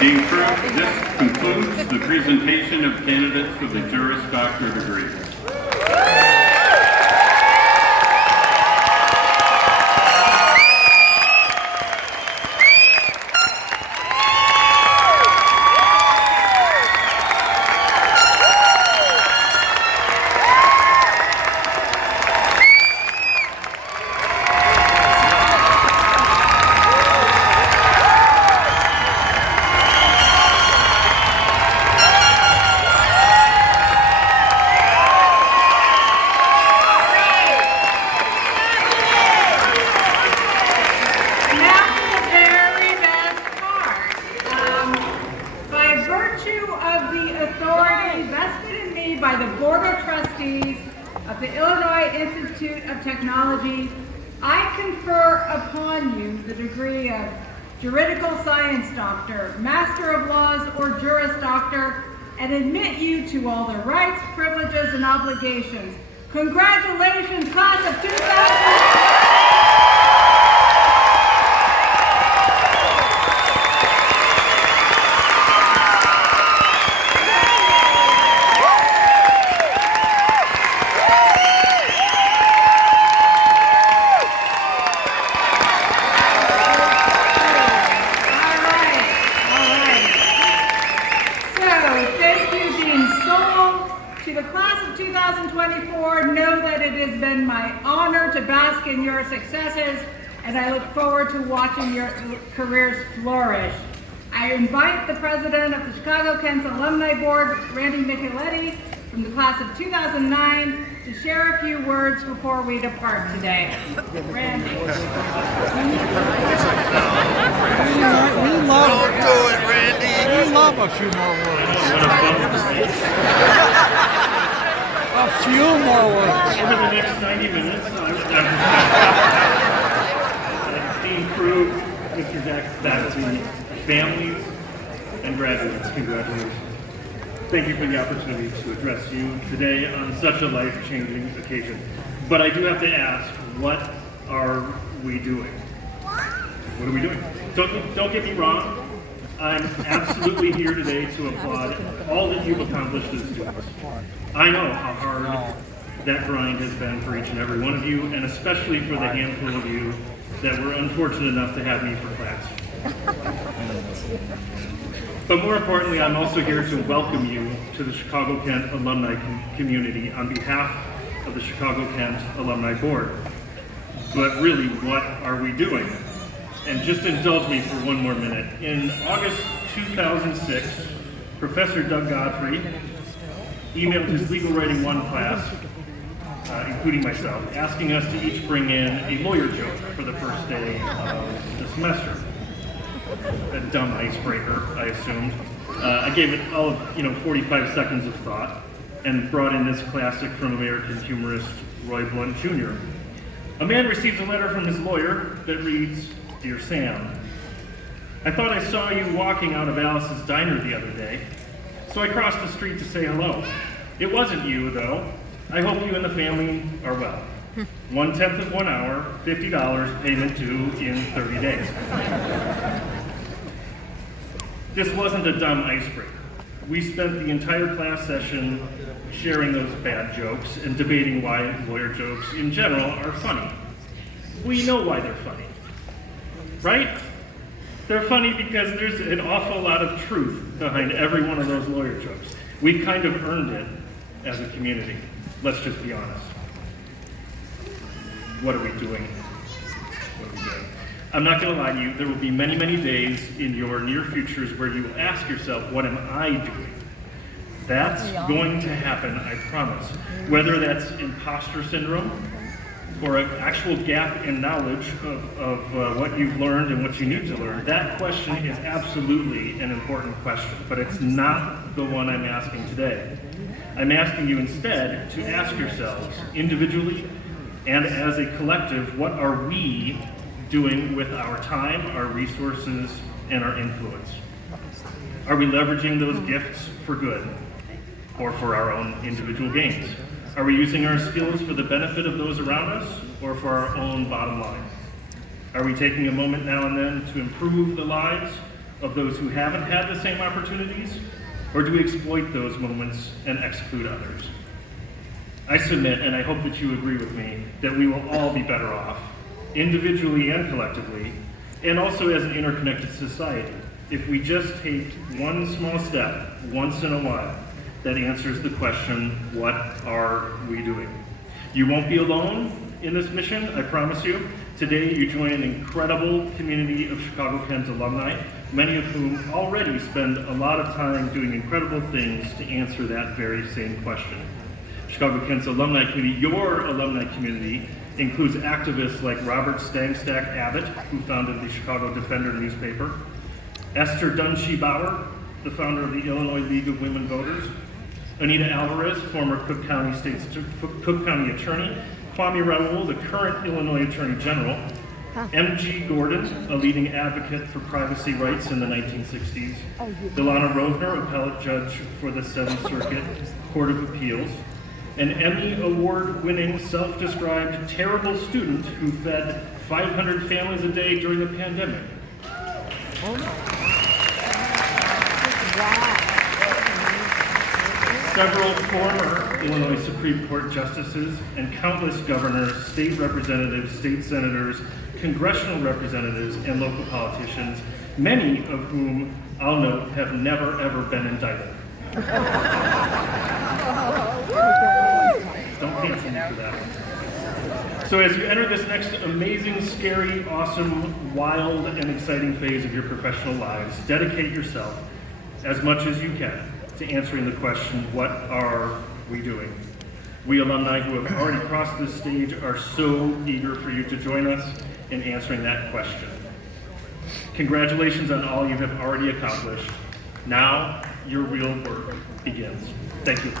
Dean Crew, this concludes the presentation of candidates for the Juris Doctor Degree. By the Board of Trustees of the Illinois Institute of Technology, I confer upon you the degree of Juridical Science Doctor, Master of Laws, or Juris Doctor, and admit you to all the rights, privileges, and obligations. Congratulations, class of 2000. To the class of 2024, know that it has been my honor to bask in your successes, and I look forward to watching your careers flourish. I invite the president of the Chicago-Kent Alumni Board, Randy Micheletti, from the class of 2009, to share a few words before we depart today. Randy. Don't do it, Randy. We love a few more words. A few more words. Over the next 90 minutes, Dean Crew, Mr. Jack Batsby, families, and graduates, congratulations. Thank you for the opportunity to address you today on such a life-changing occasion. But I do have to ask, what are we doing? What are we doing? Don't get me wrong. I'm absolutely here today to applaud all that you've accomplished as students. I know how hard that grind has been for each and every one of you, and especially for the handful of you that were unfortunate enough to have me for class. But more importantly, I'm also here to welcome you to the Chicago-Kent alumni community on behalf of the Chicago-Kent Alumni Board. But really, what are we doing? And just indulge me for one more minute. In August 2006, Professor Doug Godfrey emailed his Legal Writing 1 class, including myself, asking us to each bring in a lawyer joke for the first day of the semester. A dumb icebreaker, I assumed. I gave it all of 45 seconds of thought and brought in this classic from American humorist Roy Blount Jr. A man receives a letter from his lawyer that reads, "Dear Sam, I thought I saw you walking out of Alice's diner the other day, so I crossed the street to say hello. It wasn't you, though. I hope you and the family are well. 1/10 of 1 hour, $50, payment due in 30 days. This wasn't a dumb icebreaker. We spent the entire class session sharing those bad jokes and debating why lawyer jokes in general are funny. We know why they're funny, right? They're funny because there's an awful lot of truth behind every one of those lawyer jokes. We've kind of earned it as a community. Let's just be honest. What are we doing? What are we doing? I'm not going to lie to you, there will be many, many days in your near futures where you will ask yourself, what am I doing? That's going to happen, I promise. Whether that's imposter syndrome or an actual gap in knowledge of what you've learned and what you need to learn, that question is absolutely an important question, but it's not the one I'm asking today. I'm asking you instead to ask yourselves individually and as a collective, what are we doing with our time, our resources, and our influence? Are we leveraging those gifts for good or for our own individual gains? Are we using our skills for the benefit of those around us or for our own bottom line? Are we taking a moment now and then to improve the lives of those who haven't had the same opportunities, or do we exploit those moments and exclude others? I submit, and I hope that you agree with me, that we will all be better off, individually and collectively, and also as an interconnected society, if we just take one small step once in a while that answers the question, what are we doing? You won't be alone in this mission, I promise you. Today you join an incredible community of Chicago Kent alumni, many of whom already spend a lot of time doing incredible things to answer that very same question. Chicago Kent's alumni community, your alumni community, includes activists like Robert Stangstack Abbott, who founded the Chicago Defender newspaper, Esther Dunshee Bauer, the founder of the Illinois League of Women Voters, Anita Alvarez, former Cook County Attorney, Kwame Raoul, the current Illinois Attorney General, M.G. Gordon, a leading advocate for privacy rights in the 1960s, Delana Rovner, appellate judge for the Seventh Circuit Court of Appeals, an Emmy Award-winning self-described terrible student who fed 500 families a day during the pandemic. Several former Illinois Supreme Court justices and countless governors, state representatives, state senators, congressional representatives, and local politicians, many of whom, I'll note, have never ever been indicted. Don't cancel me for that. So as you enter this next amazing, scary, awesome, wild, and exciting phase of your professional lives, dedicate yourself as much as you can to answering the question, what are we doing? We alumni who have already crossed this stage are so eager for you to join us in answering that question. Congratulations on all you have already accomplished. Now, your real work begins. Thank you.